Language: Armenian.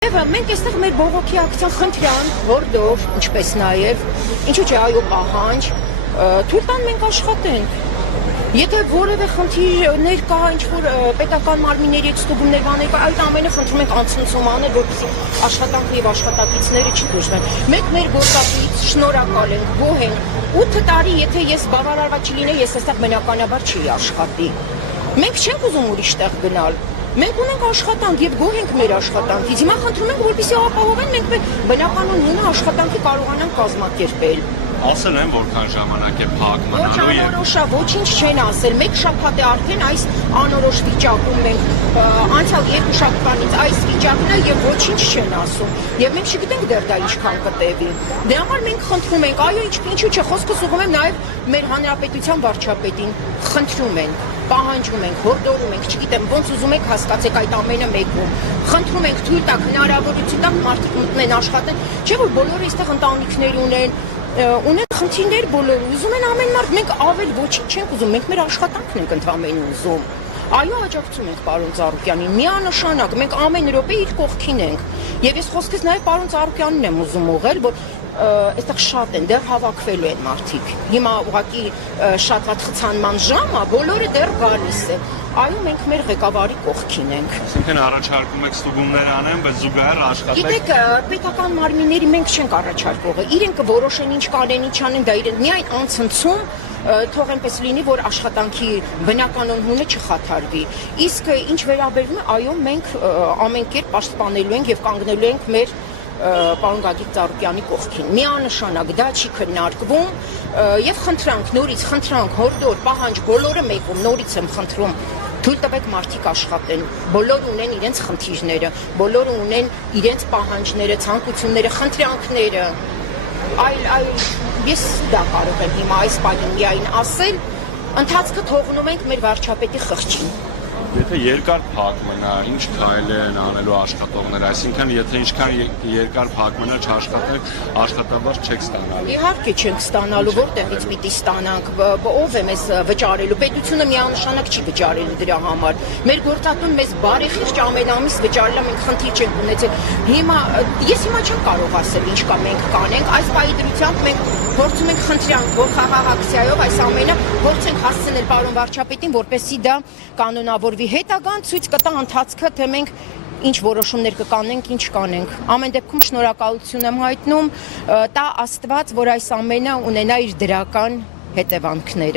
Մենք այստեղ մեր բողոքի ակցիան խնդրան, հորդոր, ինչպես նաև, ինչու՞ չէ, այո, պահանջ, թույլ տան մենք աշխատենք։ Եթե որևէ խնդիրներ կա, ինչ-որ պետական մարմինների ստուգումներ բաներ կա, այդ ամենը խնդրում ենք անցնցում անել, որպեսզի աշխատանքը եւ աշխատակիցները չդժվեն։ Մենք մեր գործակից շնորհակալ ենք, գոհ ենք։ 8 տարի, եթե ես բավարարված չլինեի, ես այստեղ բնականաբար չի աշխատի։ Մենք չենք ուզում ուրիշ տեղ գնալ։ Մենք ունենք աշխատանք եւ գոհ ենք մեր աշխատանքից։ Հիմա խնդրում ենք, որպեսզի ապահովեն մենք բնականon նույն աշխատանքի կարողանանք կազմակերպել։ Ասել են որքան ժամանակ է փակ մնալու եւ անորոշա ոչինչ չեն ասել։ Մեկ շաբաթ է արդեն այս անորոշ վիճակում ենք անցյալ 2 շաբաթից այս վիճակն է եւ ոչինչ չեն ասում։ Եվ մենք չգիտենք դեռ դա ինչքան կտևի։ Դե համար մենք խնդրում ենք, այո, ինչու՞ չէ, խոսքս ուղղում եմ նաեւ մեր հանրապետության վարչապետին։ Խնդրում ենք, պահանջում ենք, հորդորում ենք, չգիտեմ, ոնց ուզում եք հասկացեք այդ ամենը մեկում։ Խնդրում ենք թույլ տաք, հնարավորություն տաք մարդիկ մտնեն աշխատեն, չէ՞ որ բոլորը այստեղ ընտանիքներ ունեն խնդիրներ բոլորը, ուզում են ամեն մարդ, մենք ավել ոչինչ չենք ուզում, մենք մեր աշխատանքն ենք ընդհանրապես ուզում։ Այո, աջակցում ենք պարոն Ծառուկյանին, միանշանակ, մենք ամեն րոպե իր կողքին ենք։ Եվ ես խոսքս նաև պարոն Ծառուկյանին եմ ուզում ուղղել, որ այստեղ շատ են, դեռ հավաքվելու են մարդիկ։ Հիմա ուղղակի շատ վատ խցանման ժամ է, բոլորը դեռ գալիս է։ Այո, մենք մեր ղեկավարի կողքին ենք։ Այսինքն առաջարկում եք ստուգումներ անեն, բայց զուգահեռ աշխատեք։ Գիտեք, պետական մարմինների մենք չենք առաջարկողը, իրենք կորոշեն ինչ կանեն, ինչ անեն, դա իրենք միայն անցնցում թող այնպես լինի, որ աշխատանքի բնականon հունը չխաթարվի։ Իսկ ինչ վերաբերում է, այո, մենք ամեն կերպ պաշտպանելու ենք եւ կանգնելու ենք մեր պարոն Գագիկ Ծառուկյանի կողքին։ Միանշանակ դա չի քննարկվում եւ խնդրանք, նորից խնդրանք, հորդոր, պահանջ, բոլորը մեկում, նորից եմ խնդրում թույլ տվեք մարդիկ աշխատեն, բոլորը ունեն իրենց խնդիրները, բոլորը ունեն իրենց պահանջները, ցանկությունները, խնդրանքները։ Այլ ես դա կարող եմ հիմա այս պահին միայն ասել, ընթացքը թողնում ենք մեր վարչապետի խղճին։ Եթե երկար փակ մնա, ինչ քայլ են անելու աշխատողները, այսինքն եթե ինչքան երկար փակ մնա չաշխատեք, աշխատավարձ չեք ստանալու։ Իհարկե չենք ստանալու, որտեղից պիտի ստանանք, ով է մեզ վճարելու, պետությունը միանշանակ չի վճարելու դրա համար։ Մեր գործատուն մեզ բարեխիղճ ամեն ամիս վճարելա, մենք խնդիր չենք ունեցել։ Ես հիմա չեմ կարող ասել ինչ կա մենք կանենք, այս պահի դրությամբ մենք փորձում ենք խնդրանք, որ խաղաղ ակցիայով այս ամենը փորձենք հասցնել պարոն վարչապետին, որպեսզի դա կանոնավորվի։ Հետագան ցույց կտա ընթացքը, թե մենք ինչ որոշումներ կկանենք, ինչ կանենք։ Ամեն դեպքում շնորհակալություն եմ հայտնում, տա Աստված, որ այս ամենը ունենա իր դրական հետևանքները։